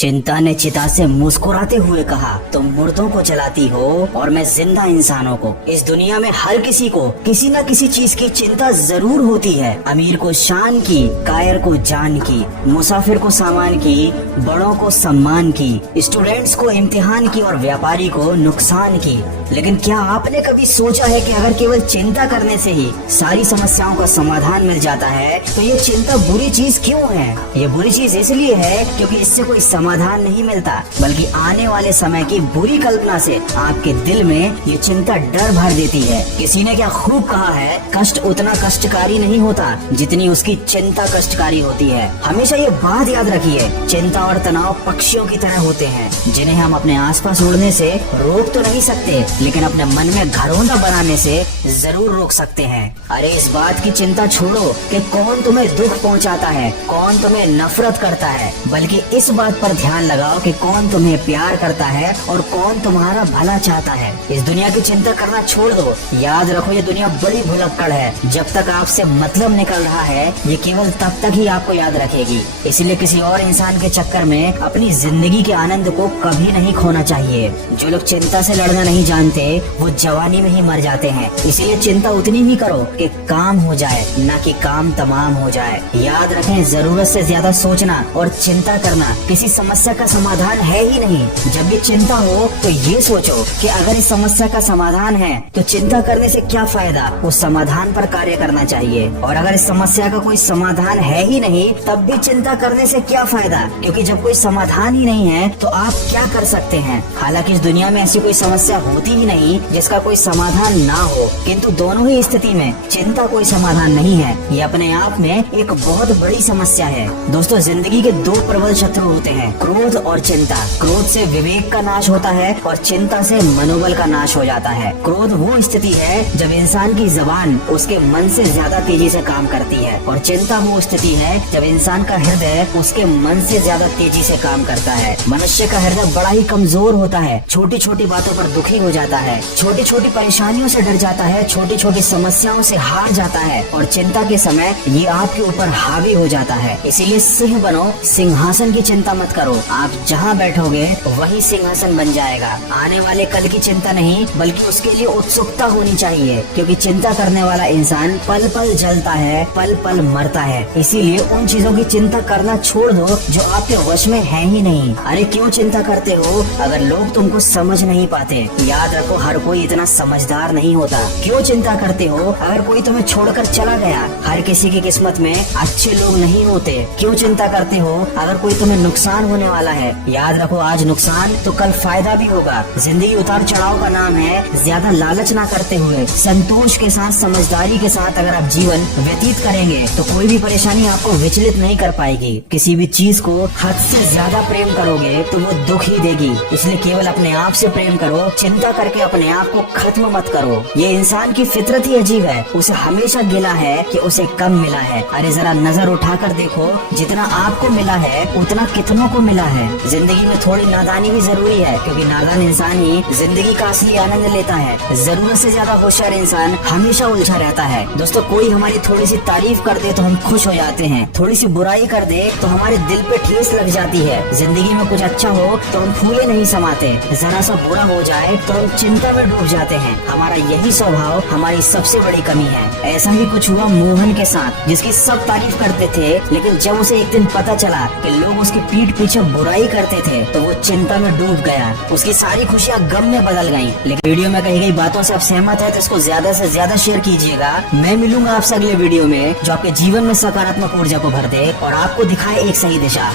चिंता ने चिता से मुस्कुराते हुए कहा, तुम मुर्दों को जलाती हो और मैं जिंदा इंसानों को। इस दुनिया में हर किसी को किसी न किसी चीज की चिंता जरूर होती है। अमीर को शान की, कायर को जान की, मुसाफिर को सामान की, बड़ों को सम्मान की, स्टूडेंट्स को इम्तिहान की और व्यापारी को नुकसान की। लेकिन क्या आपने कभी सोचा है कि अगर केवल चिंता करने से ही सारी समस्याओं का समाधान मिल जाता है तो ये चिंता बुरी चीज क्यों है? ये बुरी चीज इसलिए है क्योंकि इससे कोई समाधान नहीं मिलता, बल्कि आने वाले समय की बुरी कल्पना से आपके दिल में ये चिंता डर भर देती है। किसी ने क्या खूब कहा है, कष्ट उतना कष्टकारी नहीं होता जितनी उसकी चिंता कष्टकारी होती है। हमेशा ये बात याद रखिए, चिंता और तनाव पक्षियों की तरह होते हैं जिन्हें हम अपने आसपास उड़ने से रोक तो नहीं सकते, लेकिन अपने मन में घरौंदा बनाने से जरूर रोक सकते हैं। अरे इस बात की चिंता छोड़ो कि कौन तुम्हें दुख पहुंचाता है, कौन तुम्हें नफरत करता है, बल्कि इस बात पर ध्यान लगाओ कि कौन तुम्हें प्यार करता है और कौन तुम्हारा भला चाहता है। इस दुनिया की चिंता करना छोड़ दो। याद रखो ये दुनिया बड़ी भुलक्कड़ है। जब तक आपसे मतलब निकल रहा है ये केवल तब तक ही आपको याद रखेगी। इसलिए किसी और इंसान के चक्कर में अपनी जिंदगी के आनंद को कभी नहीं खोना चाहिए। जो लोग चिंता से लड़ना नहीं जानते वो जवानी में ही मर जाते हैं। इसीलिए चिंता उतनी ही करो कि काम हो जाए, न कि काम तमाम हो जाए। याद रखें, जरूरत से ज्यादा सोचना और चिंता करना किसी समस्या का समाधान है ही नहीं। जब भी चिंता हो तो ये सोचो कि अगर इस समस्या का समाधान है तो चिंता करने से क्या फायदा, उस समाधान पर कार्य करना चाहिए। और अगर इस समस्या का कोई समाधान है ही नहीं तब भी चिंता करने से क्या फायदा, क्योंकि जब कोई समाधान ही नहीं है तो आप क्या कर सकते हैं। हालांकि इस दुनिया में ऐसी कोई समस्या होती ही नहीं जिसका कोई समाधान ना हो, किंतु दोनों ही स्थिति में चिंता कोई समाधान नहीं है। ये अपने आप में एक बहुत बड़ी समस्या है। दोस्तों, जिंदगी के दो प्रबल शत्रु होते हैं, क्रोध और चिंता। क्रोध से विवेक का नाश होता है और चिंता से मनोबल का नाश हो जाता है। क्रोध वो स्थिति है जब इंसान की जबान उसके मन से ज्यादा तेजी से काम करती है, और चिंता वो स्थिति है जब इंसान का हृदय उसके मन से ज्यादा तेजी से काम करता है। मनुष्य का हृदय बड़ा ही कमजोर होता है, छोटी छोटी बातों पर दुखी हो जाता है, छोटी छोटी परेशानियों से डर जाता है, छोटी छोटी समस्याओं से हार जाता है, और चिंता के समय ये आपके ऊपर हावी हो जाता है। इसीलिए सिंह बनो, सिंहासन की चिंता मत करो। आप जहाँ बैठोगे वही सिंहासन बन जाएगा। आने वाले कल की चिंता नहीं, बल्कि उसके लिए उत्सुकता होनी चाहिए, क्योंकि चिंता करने वाला इंसान पल पल जलता है, पल पल मरता है। इसीलिए उन चीजों की चिंता करना छोड़ दो जो आपके वश में है ही नहीं। अरे क्यों चिंता करते हो अगर लोग तुमको समझ नहीं पाते? याद रखो, हर कोई इतना समझदार नहीं होता। क्यों चिंता करते हो अगर कोई तुम्हें छोड़कर चला गया? हर किसी की किस्मत में अच्छे लोग नहीं होते। क्यों चिंता करते हो अगर कोई तुम्हें नुकसान होने वाला है? याद रखो, आज नुकसान तो कल फायदा भी होगा। जिंदगी उतार चढ़ाव का नाम है। ज्यादा लालच ना करते हुए संतोष के साथ, समझदारी के साथ अगर आप जीवन व्यतीत करेंगे तो कोई भी परेशानी आपको विचलित नहीं कर पाएगी। किसी भी चीज को हद से ज्यादा प्रेम करोगे तो वो दुख ही देगी। इसलिए केवल अपने आप से प्रेम करो, चिंता करके अपने आप को खत्म मत करो। ये इंसान की फितरत ही अजीब है, उसे हमेशा गिला है कि उसे कम मिला है। अरे जरा नजर उठाकर देखो, जितना आपको मिला है उतना कितनों को मिला है। जिंदगी में थोड़ी नादानी भी जरूरी है, क्योंकि नादान इंसान ही जिंदगी का असली आनंद लेता है। जरूरत से ज्यादा होशियार इंसान हमेशा उलझा रहता है। दोस्तों, कोई हमारी थोड़ी सी तारीफ कर दे तो हम खुश हो जाते हैं, थोड़ी सी बुराई कर दे तो हमारे दिल पे ठेस लग जाती है। जिंदगी में कुछ अच्छा हो तो हम फूले नहीं समाते, जरा सा बुरा हो जाए तो हम चिंता में डूब जाते हैं। हमारा यही स्वभाव हमारी सबसे बड़ी कमी है। ऐसा ही कुछ हुआ मोहन के साथ, जिसकी सब तारीफ करते थे, लेकिन जब उसे एक दिन पता चला कि लोग उसकी पीठ पीछे बुराई करते थे तो वो चिंता में डूब गया। उसकी सारी खुशियाँ गम में बदल गईं। लेकिन वीडियो में कही गई बातों से आप सहमत है तो इसको ज्यादा से ज्यादा शेयर कीजिएगा। मैं मिलूंगा आपसे अगले वीडियो में जो आपके जीवन में सकारात्मक ऊर्जा को भर दे और आपको दिखाए एक सही दिशा।